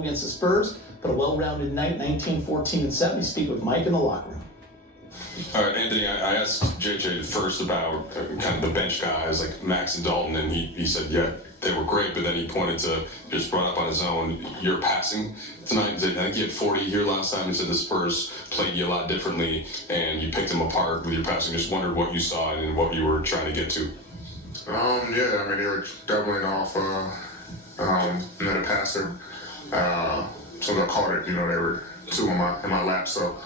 home against the Spurs, but a well-rounded night, 19-14-7. Speak with Mike in the locker room. All right, Anthony, I asked JJ first about kind of the bench guys like Max and Dalton, and he said, yeah, they were great, but then he pointed to, just brought up on his own, your passing tonight. I think you had 40 here last time. He said the Spurs played you a lot differently, and you picked them apart with your passing. Just wondered what you saw and what you were trying to get to. Yeah, I mean, they were doubling off another passer. So I caught it, they were two in my lap, so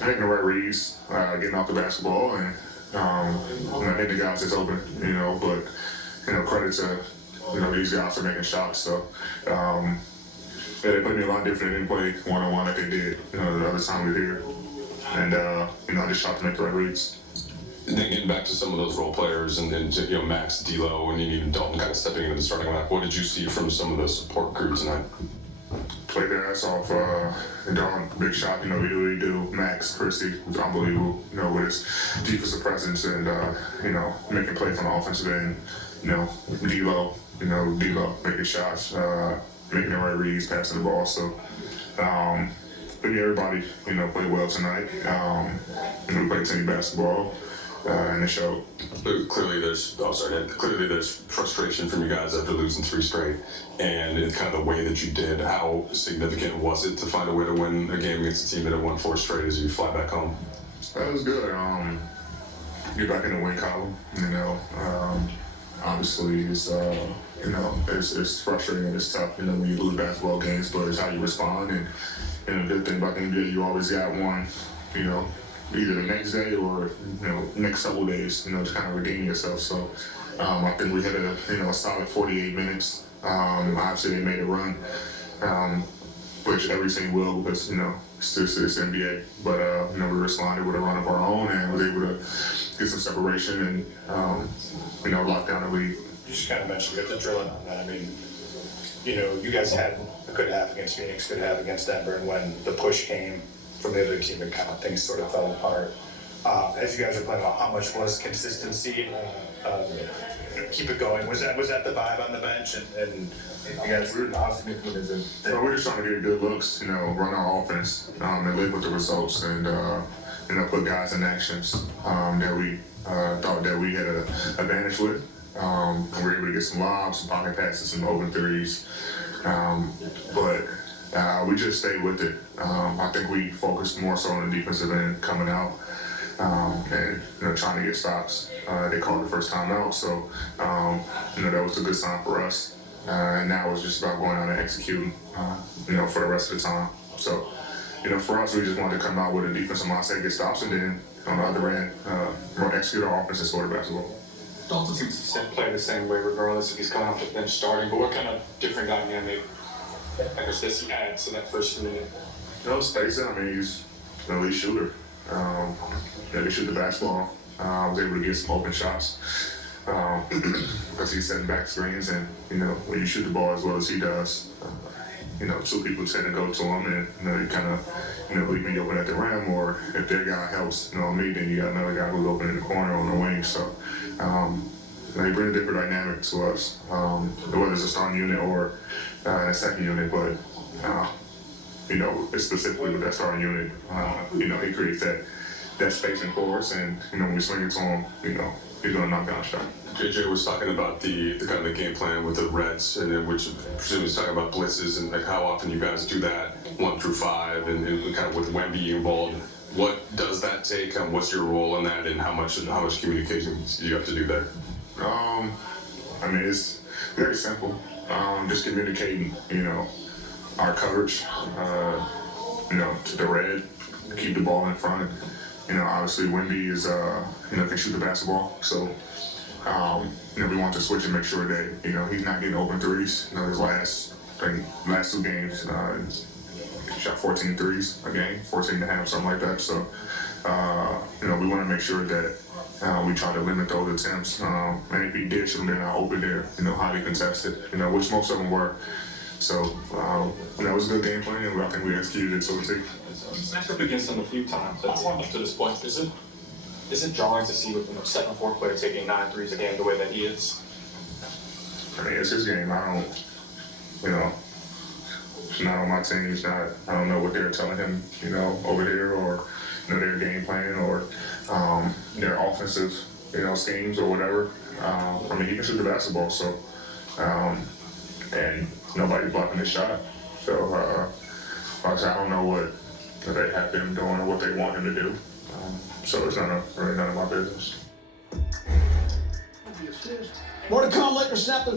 making the right reads, getting off the basketball, and hitting the guys that's open, but credit to these guys for making shots. So yeah, they played me a lot different. They didn't play one-on-one like they did the other time we were here, and I just shot to make the right reads. And then getting back to some of those role players and Max, D'Lo, and even Dalton kind of stepping into the starting lineup, what did you see from some of the support crew tonight? Played their ass off. Dalton, big shot. We do what we do. Max, Chrissy was unbelievable. With his defensive presence and making plays on the offensive end. D'Lo, making shots, making the right reads, passing the ball. So, everybody, played well tonight. We played team basketball. And it showed. Clearly there's frustration from you guys after losing 3 straight, and it's kind of the way that you did. How significant was it to find a way to win a game against a team that had won 4 straight as you fly back home? That was good. Get back in the win column. Obviously it's frustrating and it's tough. When you lose basketball games, but it's how you respond. And the good thing about the NBA, you always got one. Either the next day or next couple of days, to kind of redeem yourself. So I think we had a solid 48 minutes. Obviously they made a run, which every team will because it's NBA. But we responded with a run of our own and was able to get some separation and lock down the lead. You just kind of mentioned the drilling on that. I mean, you guys had a good half against Phoenix, good half against Denver, and when the push came from the other team, and kind of things sort of fell apart. As you guys are playing, how much was consistency? Keep it going. Was that the vibe on the bench? And you guys were obviously making it. We're just trying to get good looks, run our offense, and live with the results, and put guys in actions that we thought that we had an advantage with. We were able to get some lobs, some pocket passes, some open threes, but. We just stayed with it. I think we focused more so on the defensive end coming out and trying to get stops. They called the first time out, so that was a good sign for us. And now it's just about going out and executing, for the rest of the time. So, for us, we just wanted to come out with a defensive mindset, get stops, and then on the other end, execute our offense and score the basketball. Dalton seems to play the same way regardless if he's coming off the bench starting, but what kind of different dynamic I guess does he add to that first minute? Spacing. I mean, he's an elite shooter. He shoot the basketball. I was able to get some open shots because he's setting back screens, and when you shoot the ball as well as he does, 2 people tend to go to him, and he kind of leave me open at the rim, or if their guy helps me, then you got another guy who's open in the corner on the wing. So they bring a different dynamic to us, whether it's a starting unit or a second unit, but it's specifically with that starting unit. He creates that spacing for us, and when we swing it to him, he's gonna knock down a shot. JJ was talking about the kind of the game plan with the Reds, and then which presumably was talking about blitzes and like how often you guys do that 1 through 5, and kind of with Wemby involved. What does that take? And what's your role in that, and how much communication do you have to do there? I mean, it's very simple. Just communicating, our coverage, to the red, keep the ball in front. Obviously Wemby is, can shoot the basketball. So, we want to switch and make sure that, he's not getting open threes. His last 2 games, he shot 14 threes a game, 14 and a half, something like that. So, we want to make sure that we try to limit those attempts. And if he did shoot them, they're not open there, highly contested, which most of them were. So, it was a good game plan, and I think we executed it so to speak. Smashed up against him a few times up to this point. Is it jarring to see with a 7-4 player taking 9 threes a game the way that he is? I mean, it's his game. I don't, It's not on my team. It's not. I don't know what they're telling him, over there, or their game plan, or their offensive, schemes or whatever. I mean, he can shoot the basketball, so and nobody's blocking his shot. So like I said, I don't know what they have him doing or what they want him to do. So it's really none of my business. More to come. Lakers snap the